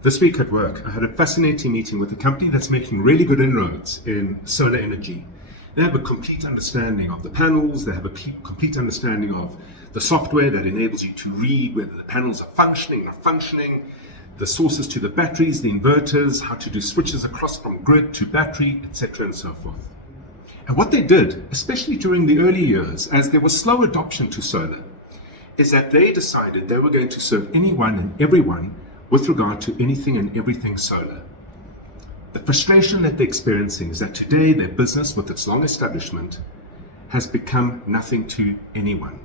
This week at work, I had a fascinating meeting with a company that's making really good inroads in solar energy. They have a complete understanding of the panels, they have a complete understanding of the software that enables you to read whether the panels are functioning or not functioning, the sources to the batteries, the inverters, how to do switches across from grid to battery, etc. and so forth. And what they did, especially during the early years, as there was slow adoption to solar, is that they decided they were going to serve anyone and everyone with regard to anything and everything solar. The frustration that they're experiencing is that today their business, with its long establishment, has become nothing to anyone.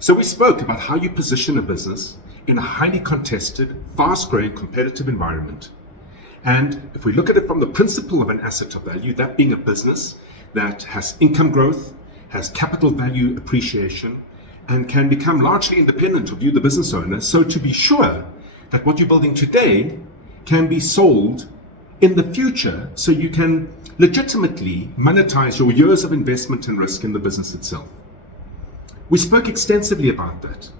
So we spoke about how you position a business in a highly contested, fast-growing, competitive environment. And if we look at it from the principle of an asset of value, that being a business that has income growth, has capital value appreciation, and can become largely independent of you, the business owner, so to be sure that what you're building today can be sold in the future so you can legitimately monetize your years of investment and risk in the business itself. We spoke extensively about that.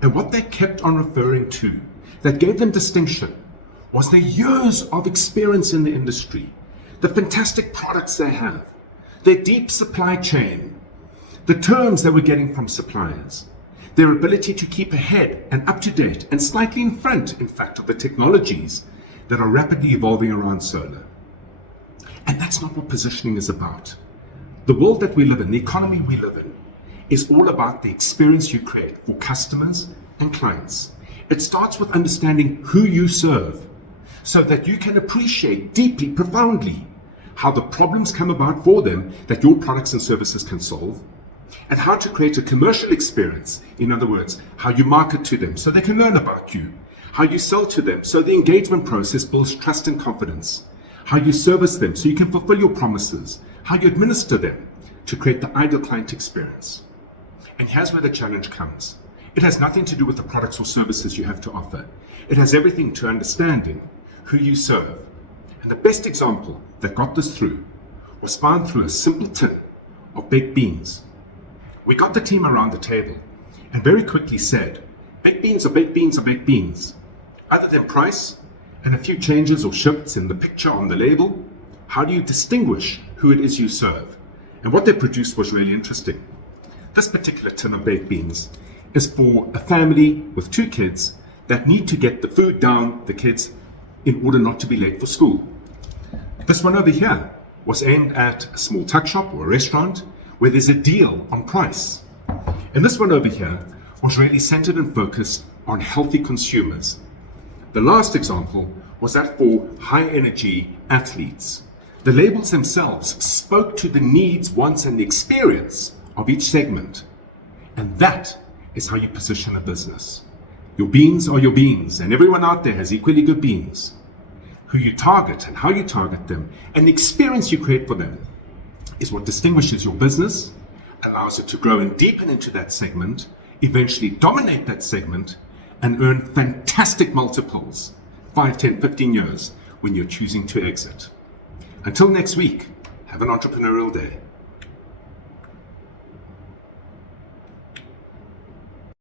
And what they kept on referring to that gave them distinction was their years of experience in the industry, the fantastic products they have, their deep supply chain, the terms they were getting from suppliers, their ability to keep ahead and up to date and slightly in front, in fact, of the technologies that are rapidly evolving around solar. And that's not what positioning is about. The world that we live in, the economy we live in, is all about the experience you create for customers and clients. It starts with understanding who you serve so that you can appreciate deeply, profoundly, how the problems come about for them that your products and services can solve, and how to create a commercial experience. In other words, how you market to them so they can learn about you, how you sell to them so the engagement process builds trust and confidence, how you service them so you can fulfill your promises, how you administer them to create the ideal client experience. And here's where the challenge comes. It has nothing to do with the products or services you have to offer. It has everything to understanding who you serve. And the best example that got this through was found through a simple tin of baked beans. We got the team around the table and very quickly said, baked beans are baked beans are baked beans. Other than price and a few changes or shifts in the picture on the label, how do you distinguish who it is you serve? And what they produced was really interesting. This particular tin of baked beans is for a family with 2 kids that need to get the food down the kids in order not to be late for school. This one over here was aimed at a small tuck shop or a restaurant where there's a deal on price. And this one over here was really centered and focused on healthy consumers. The last example was that for high energy athletes. The labels themselves spoke to the needs, wants, and the experience of each segment. And that is how you position a business. Your beans are your beans, and everyone out there has equally good beans. Who you target and how you target them, and the experience you create for them is what distinguishes your business, allows it to grow and deepen into that segment, eventually dominate that segment, and earn fantastic multiples 5, 10, 15 years when you're choosing to exit. Until next week, have an entrepreneurial day.